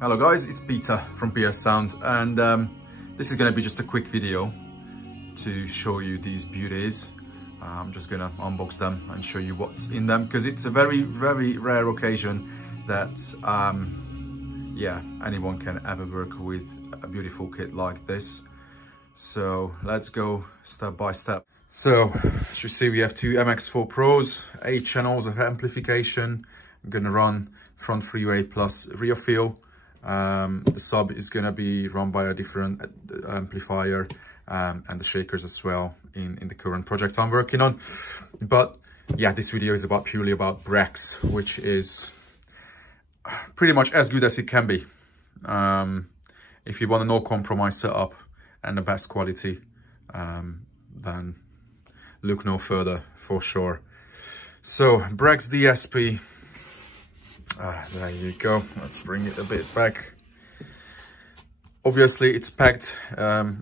Hello guys, it's Peter from PS Sound, and this is going to be just a quick video to show you these beauties. I'm just going to unbox them and show you what's in them, because it's a very rare occasion that yeah, anyone can ever work with a beautiful kit like this. So let's go step by step. So as you see, we have two MX4 Pros, 8 channels of amplification. I'm going to run front freeway plus rear fill. The sub is going to be run by a different amplifier, and the shakers as well in the current project I'm working on. But yeah, this video is purely about BRAX, which is pretty much as good as it can be. If you want a no compromise setup and the best quality, then look no further for sure. So BRAX DSP. There you go. Let's bring it a bit back. Obviously it's packed,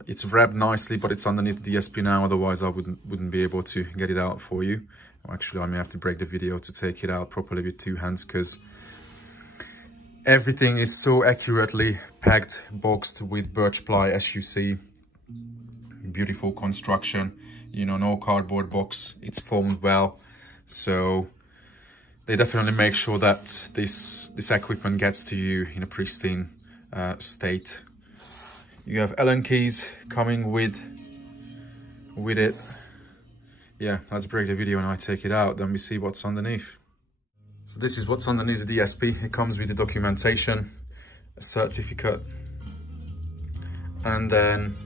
it's wrapped nicely, but it's underneath the DSP now, otherwise I wouldn't be able to get it out for you. Actually, I may have to break the video to take it out properly with 2 hands, because everything is so accurately packed, boxed with birch ply, as you see. Beautiful construction, you know, no cardboard box, it's foamed well, so they definitely make sure that this equipment gets to you in a pristine state. You have Allen keys coming with it. Yeah, let's break the video and I take it out, then we see what's underneath. So this is what's underneath the DSP. It comes with the documentation, a certificate, and then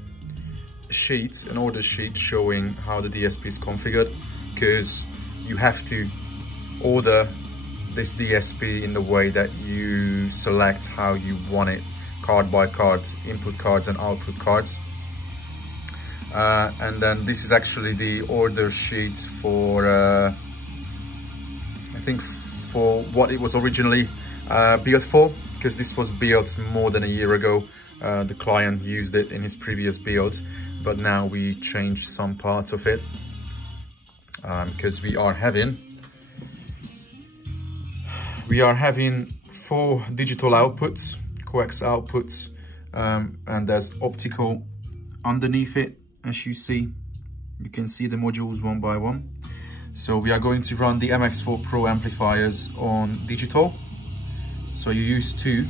a sheet, an order sheet showing how the DSP is configured, because you have to order this DSP in the way that you select how you want it, card by card, input cards and output cards. And then this is actually the order sheet for I think for what it was originally built for, because this was built more than a year ago. The client used it in his previous build, but now we changed some parts of it, because we are having 4 digital outputs, coax outputs, and there's optical underneath it. As you see, you can see the modules one by one. So we are going to run the MX4 Pro amplifiers on digital. So you use 2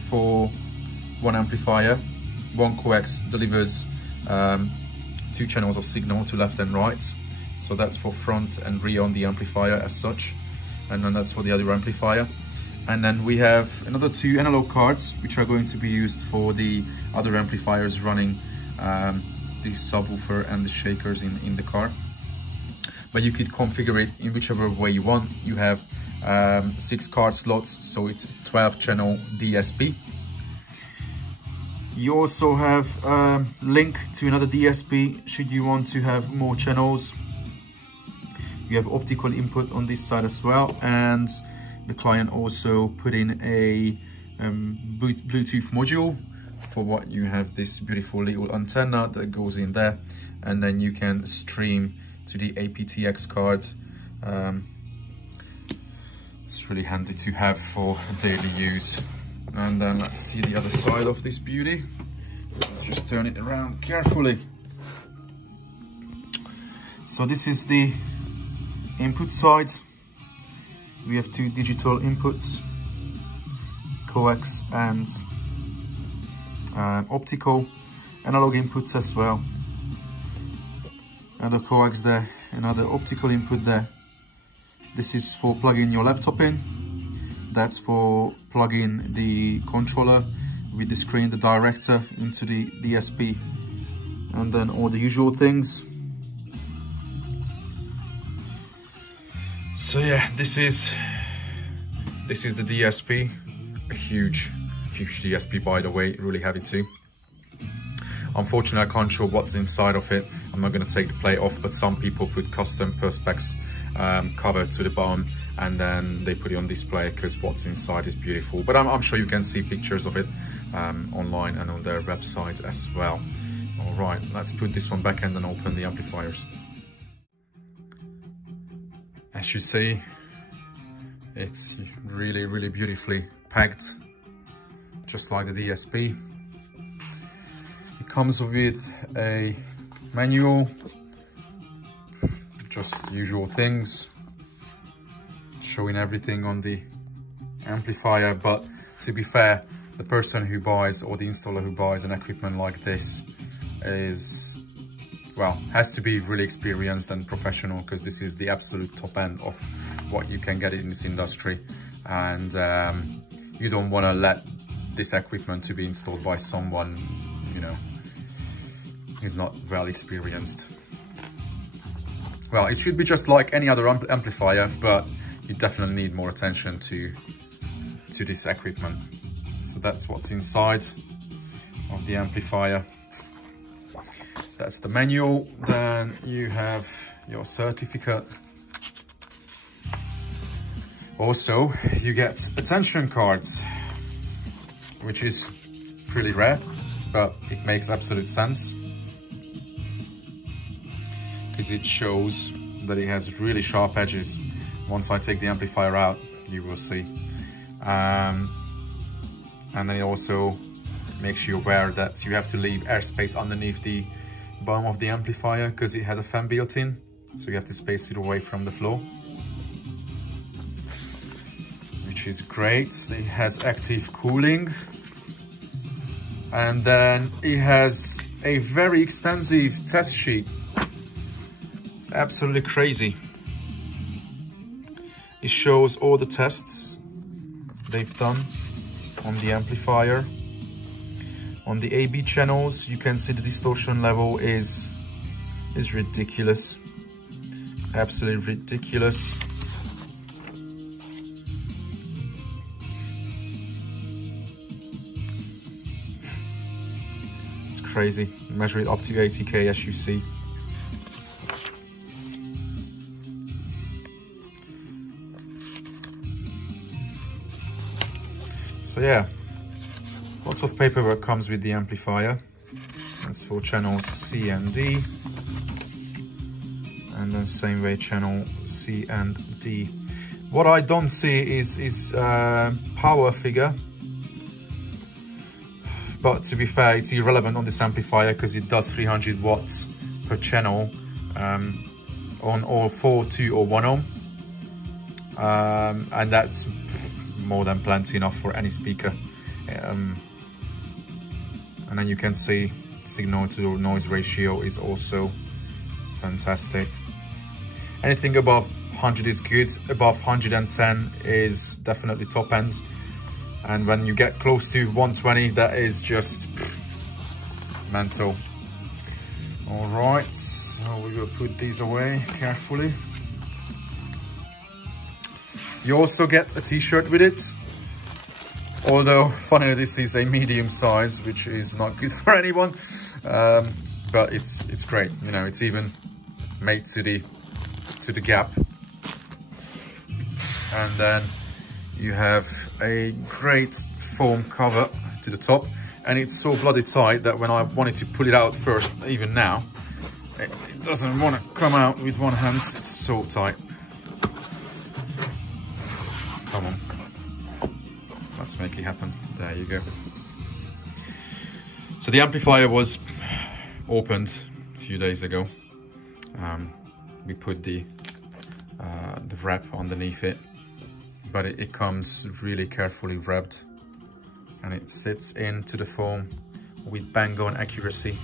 for 1 amplifier. 1 coax delivers 2 channels of signal to left and right. So that's for front and rear on the amplifier as such. And then that's for the other amplifier. And then we have another 2 analog cards, which are going to be used for the other amplifiers running the subwoofer and the shakers in the car. But you could configure it in whichever way you want. You have 6 card slots, so it's 12 channel DSP. You also have a link to another DSP should you want to have more channels. You have optical input on this side as well, and the client also put in a Bluetooth module for what you have this beautiful little antenna that goes in there, and then you can stream to the aptX card. It's really handy to have for daily use. And then let's see the other side of this beauty. Let's just turn it around carefully. So this is the input side. We have 2 digital inputs, coax and optical, analog inputs as well. Another coax there, another optical input there. This is for plugging your laptop in. That's for plugging the controller with the screen, the director, into the DSP, and then all the usual things. So yeah, this is the DSP, a huge DSP, by the way, really heavy too. Unfortunately, I can't show what's inside of it. I'm not going to take the plate off, but some people put custom Perspex cover to the bottom, and then they put it on display because what's inside is beautiful. But I'm sure you can see pictures of it online and on their website as well. All right, let's put this one back and then open the amplifiers. As you see, it's really beautifully packed. just like the DSP. It comes with a manual, just usual things, showing everything on the amplifier. But to be fair, the person who buys, or the installer who buys an equipment like this is, well, has to be really experienced and professional, because this is the absolute top end of what you can get in this industry. And you don't want to let this equipment to be installed by someone, you know, who's not well experienced. Well, it should be just like any other amplifier, but you definitely need more attention to this equipment. So that's what's inside of the amplifier. That's the manual. Then you have your certificate. Also, you get attention cards, which is pretty rare, but it makes absolute sense, because it shows that it has really sharp edges. Once I take the amplifier out, you will see. And then it also makes you aware that you have to leave airspace underneath the bottom of the amplifier, because it has a fan built in, so you have to space it away from the floor, which is great. It has active cooling, and then it has a very extensive test sheet. It's absolutely crazy. It shows all the tests they've done on the amplifier. On the AB channels, you can see the distortion level is ridiculous, absolutely ridiculous. It's crazy. Measure it up to 80k, as you see. So yeah, lots of paperwork comes with the amplifier. That's for channels C and D, and then same way channel C and D. What I don't see is power figure, but to be fair, it's irrelevant on this amplifier, because it does 300 watts per channel on all 4, 2 or 1 ohm, and that's more than plenty enough for any speaker. And then you can see signal to noise ratio is also fantastic. Anything above 100 is good, above 110 is definitely top end, and when you get close to 120, that is just mental. All right, so we will put these away carefully. You also get a t-shirt with it, although funny, this is a medium size, which is not good for anyone, but it's great. You know, it's even made to the gap. And then you have a great foam cover to the top, and it's so bloody tight that when I wanted to pull it out first, even now, it doesn't want to come out with one hand. It's so tight. Come on, let's make it happen. There you go. So the amplifier was opened a few days ago. We put the wrap underneath it, but it comes really carefully wrapped, and it sits into the foam with bang on accuracy,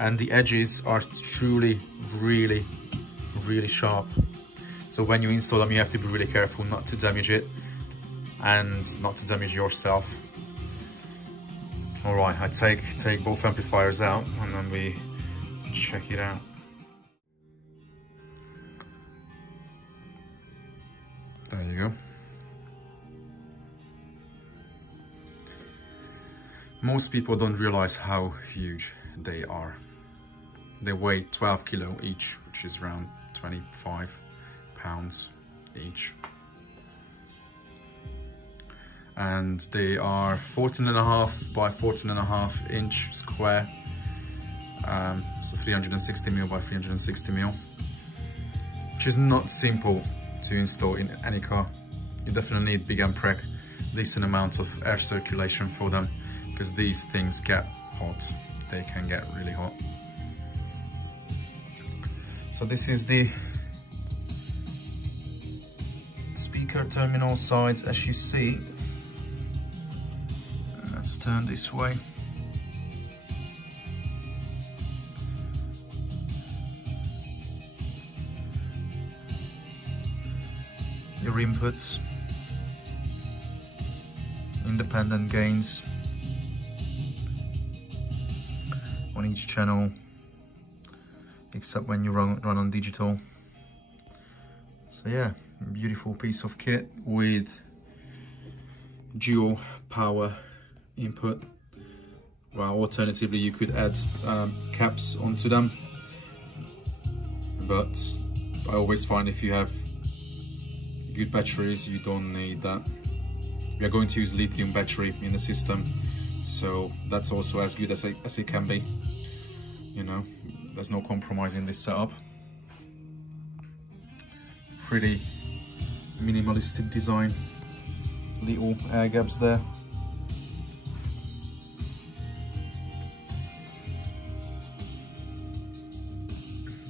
and the edges are truly really sharp. So when you install them, you have to be really careful not to damage it and not to damage yourself. All right, I take both amplifiers out, and then we check it out. There you go. Most people don't realize how huge they are. They weigh 12 kilo each, which is around 25 pounds each. And they are 14.5 by 14.5 inch square, so 360 mil by 360 mil, which is not simple to install in any car. You definitely need big amp rack decent amount of air circulation for them, because these things get hot. They can get really hot. So this is the speaker terminal side, as you see. Let's turn this way. Your inputs, independent gains on each channel, except when you run on digital. So yeah, beautiful piece of kit with dual power input. Well, alternatively you could add caps onto them, but I always find if you have good batteries you don't need that. We are going to use lithium battery in the system, so that's also as good as it can be. You know, there's no compromise in this setup. Pretty minimalistic design, little air gaps there.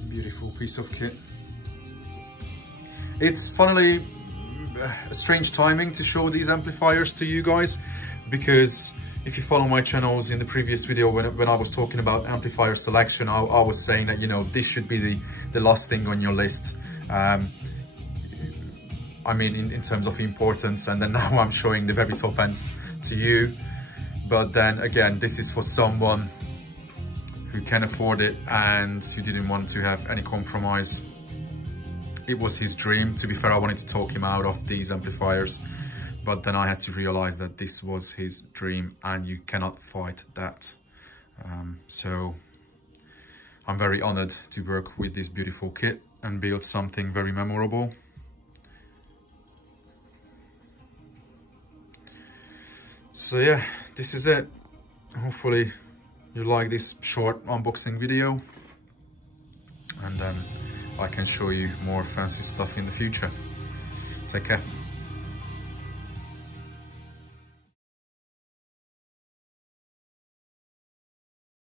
Beautiful piece of kit. It's funnily a strange timing to show these amplifiers to you guys, because if you follow my channels in the previous video when I was talking about amplifier selection, I was saying that, you know, this should be the last thing on your list. I mean, in terms of importance, and then now I'm showing the very top end to you. But then again, this is for someone who can afford it and who didn't want to have any compromise. It was his dream. To be fair, I wanted to talk him out of these amplifiers, but then I had to realize that this was his dream and you cannot fight that. So I'm very honored to work with this beautiful kit and build something very memorable. So yeah, this is it. Hopefully you like this short unboxing video, and then I can show you more fancy stuff in the future. Take care.